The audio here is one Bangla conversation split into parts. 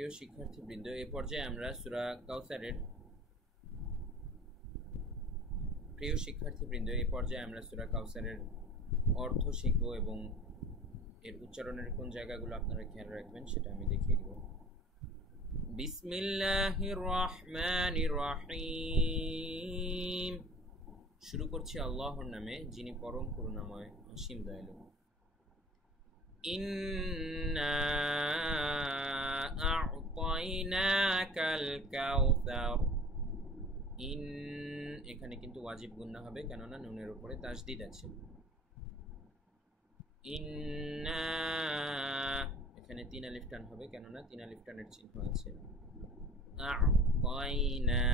প্রিয় শিক্ষার্থীবৃন্দ, এ পর্যায়ে আমরা সূরা কাউসারের অর্থ শিখব এবং এর উচ্চারণের কোন জায়গাগুলো আপনারা খেয়াল রাখবেন সেটা আমি দেখিয়ে দেব। বিসমিল্লাহির রহমানির রহিম। শুরু করছি আল্লাহর নামে, যিনি পরম করুণাময় অসীম দয়ালু। ইন্না আ'তাইনাকাল কাউসার। ইন এখানে কিন্তু ওয়াজিব গুন্না হবে, কেননা নুনের উপরে তাসদিদ আছে। ইন্না এখানে তিন আলিফ টান হবে, কেননা তিন আলিফ টানের চিহ্ন আছে। আ'তাইনা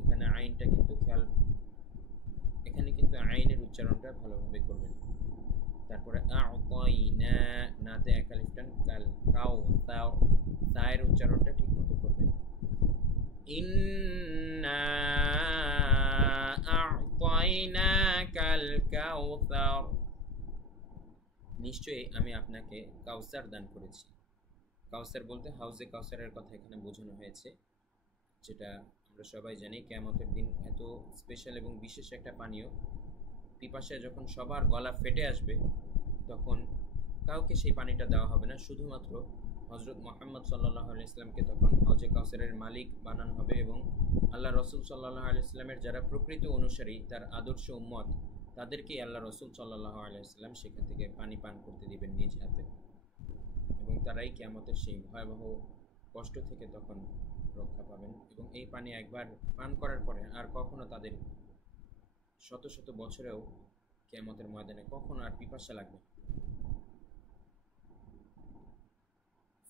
এখানে আইনটা কিন্তু এখানে কিন্তু আইনের উচ্চারণটা ভালোভাবে করবেন। তারপরে আ'তাইনা নাতে এক আলিফ টান, সায়ের উচ্চারণটা ঠিক মতো করবেন। ইন্না আ'তাইনাকাল কাউসার। নিশ্চয়ই আমি আপনাকে কাউসার দান করেছি। কাউসার বলতে হাউজে কাউসারের কথা এখানে বোঝানো হয়েছে, যেটা আমরা সবাই জানি কিয়ামতের দিন এত স্পেশাল এবং বিশেষ একটা পানীয়, পিপাসায় যখন সবার গলা ফেটে আসবে তখন কাউকে সেই পানিটা দেওয়া হবে না, শুধুমাত্র হজরত মুহাম্মদ সাল্লাল্লাহু আলাইহি ইসলামকে তখন হাউজে কাউসারের মালিক বানানো হবে এবং আল্লাহ রসুল সাল্লাল্লাহু আলাইহি ইসলামের যারা প্রকৃত অনুসারী, তার আদর্শ উম্মত, তাদেরকেই আল্লাহ রসুল সাল্লাল্লাহু আলাইহি ইসলাম সেখান থেকে পানি পান করতে দিবেন নিজ হাতে, এবং তারাই কিয়ামতের সেই ভয়াবহ কষ্ট থেকে তখন রক্ষা পাবেন। এবং এই পানি একবার পান করার পরে আর কখনো তাদের শত শত বছরেও কিয়ামতের ময়দানে কখনো আর পিপাসা লাগবে।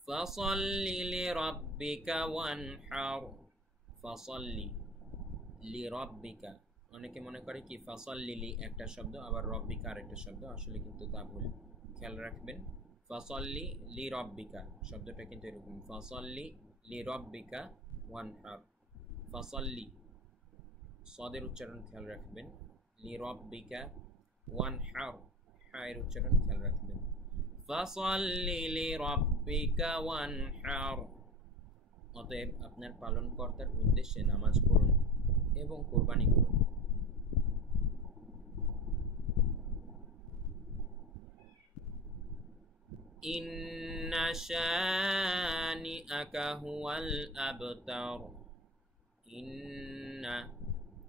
ফাসাল্লি লিরাব্বিকা ওয়ানহার। ফাসাল্লি লিরাব্বিকা, অনেকে মনে করে কি ফাসাল্লি লি একটা শব্দ, আবার রব্বিকা আরেকটা শব্দ, আসলে কিন্তু তা ভুল, খেয়াল রাখবেন। ফাসাল্লি লিরাব্বিকা শব্দটা কিন্তু এরকম, ফাসাল্লি লিরাব্বিকা ওয়ানহার। ফাসাল্লি সদের উচ্চারণ খেয়াল রাখবেন, লিরাব্বিকা ওয়ানহার হায়ের উচ্চারণ খেয়াল রাখবেন। ফাসাল্লি লিরাব্বিকা ওয়ানহার, অতএব আপনার পালনকর্তার উদ্দেশ্যে নামাজ পড়ুন এবং কোরবানি করুন। ইন্না শানিআকা হুয়াল আবতার। ইন্না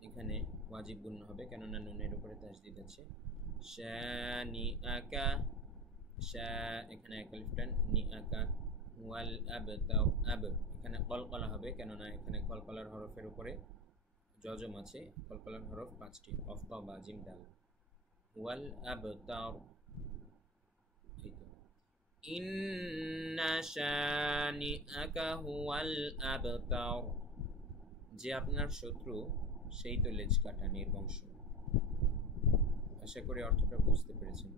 এখানে ওয়াজিব গুন্না হবে, কেননা নুনের উপরে তাসদিদ আছে। শানিআকা, এখানে এক আলিফ টান, নিআকা হুয়াল আবতার। এখানে কলকলা হবে, কেননা এখানে কলকলার হরফের উপরে জজম আছে। কলকলার হরফ 5টি, অফ বা জিম ডাল। হুয়াল আবতার। ইন্না শানিআকা হুয়াল আবতার, যে আপনার শত্রু সেই তো লেজ কাটা নির্বংশ। আশা করি অর্থটা বুঝতে পেরেছেন।